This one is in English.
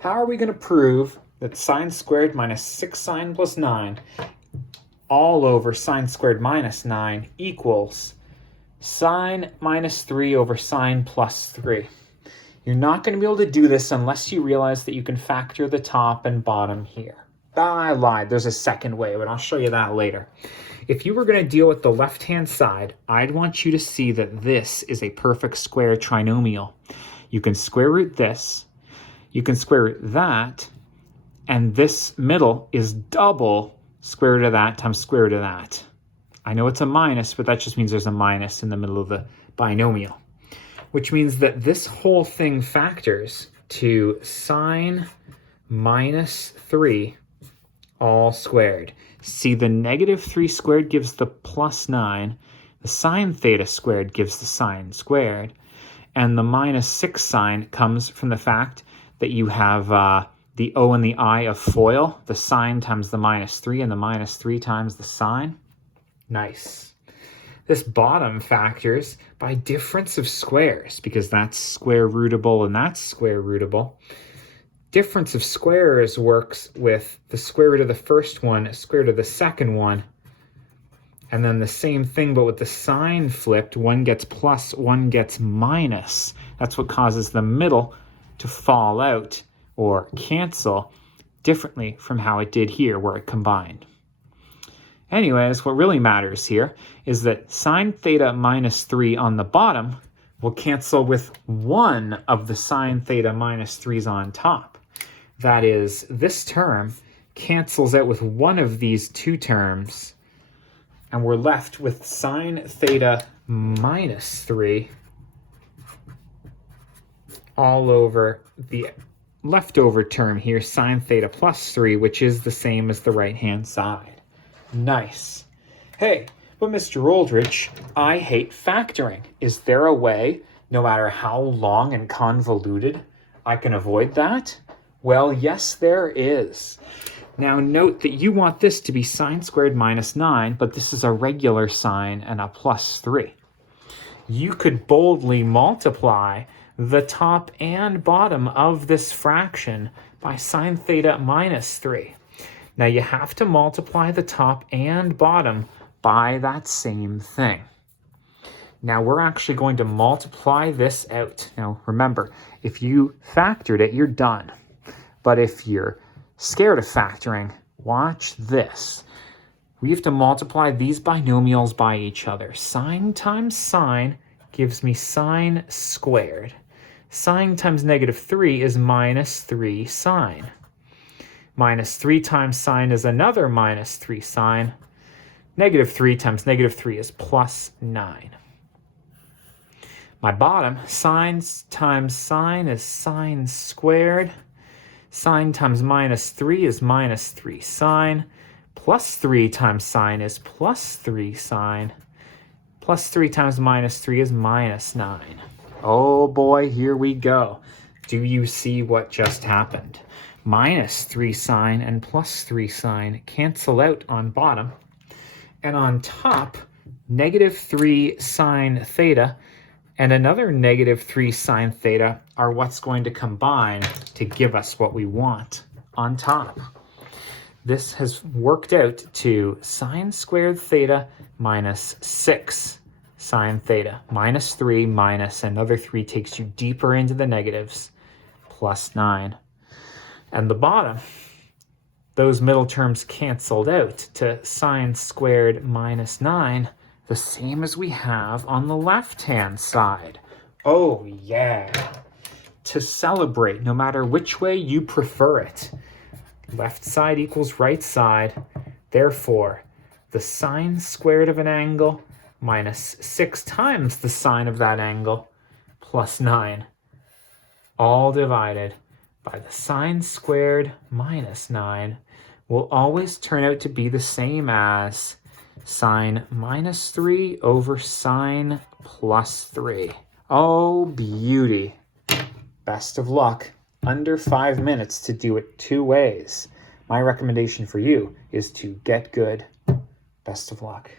How are we going to prove that sine squared minus 6 sine plus 9 all over sine squared minus 9 equals sine minus 3 over sine plus 3? You're not going to be able to do this unless you realize that you can factor the top and bottom here. I lied. There's a second way, but I'll show you that later. If you were going to deal with the left-hand side, I'd want you to see that this is a perfect square trinomial. You can square root this, you can square root that, and this middle is double square root of that times square root of that. I know it's a minus, but that just means there's a minus in the middle of the binomial, which means that this whole thing factors to sine minus 3 all squared. See, the negative 3 squared gives the plus 9, the sine theta squared gives the sine squared, and the minus 6 sine comes from the fact that you have the O and the I of FOIL, the sine times the minus 3 and the minus 3 times the sine. Nice. This bottom factors by difference of squares, because that's square rootable and that's square rootable. Difference of squares works with the square root of the first one, square root of the second one, and then the same thing, but with the sign flipped, one gets plus, one gets minus. That's what causes the middle to fall out or cancel differently from how it did here, where it combined. Anyways, what really matters here is that sine theta minus 3 on the bottom will cancel with one of the sine theta minus 3's on top. That is, this term cancels out with one of these two terms, and we're left with sine theta minus 3 all over the leftover term here, sine theta plus 3, which is the same as the right-hand side. Nice. Hey, but Mr. Oldridge, I hate factoring. Is there a way, no matter how long and convoluted, I can avoid that? Well, yes, there is. Now note that you want this to be sine squared minus 9, but this is a regular sine and a plus 3. You could boldly multiply the top and bottom of this fraction by sine theta minus 3. Now you have to multiply the top and bottom by that same thing. Now we're actually going to multiply this out. Now remember, if you factored it, you're done. But if you're scared of factoring, watch this. We have to multiply these binomials by each other. Sine times sine gives me sine squared. Sine times negative 3 is minus 3 sine. Minus 3 times sine is another minus 3 sine. Negative 3 times negative 3 is plus 9. My bottom, sine times sine is sine squared. Sine times minus 3 is minus 3 sine. Plus 3 times sine is plus 3 sine. Plus 3 times minus 3 is minus 9. Oh boy, here we go. Do you see what just happened? Minus 3 sine and plus 3 sine cancel out on bottom. And on top, negative 3 sine theta and another negative 3 sine theta are what's going to combine to give us what we want on top. This has worked out to sine squared theta minus 6 sine theta. Minus 3 minus another 3 takes you deeper into the negatives, plus 9. And the bottom, those middle terms canceled out to sine squared minus 9, the same as we have on the left-hand side. Oh, yeah. To celebrate, no matter which way you prefer it. Left side equals right side. Therefore, the sine squared of an angle minus 6 times the sine of that angle plus 9. All divided by the sine squared minus 9 will always turn out to be the same as sine minus 3 over sine plus 3. Oh, beauty. Best of luck. Under 5 minutes to do it 2 ways. My recommendation for you is to get good. Best of luck.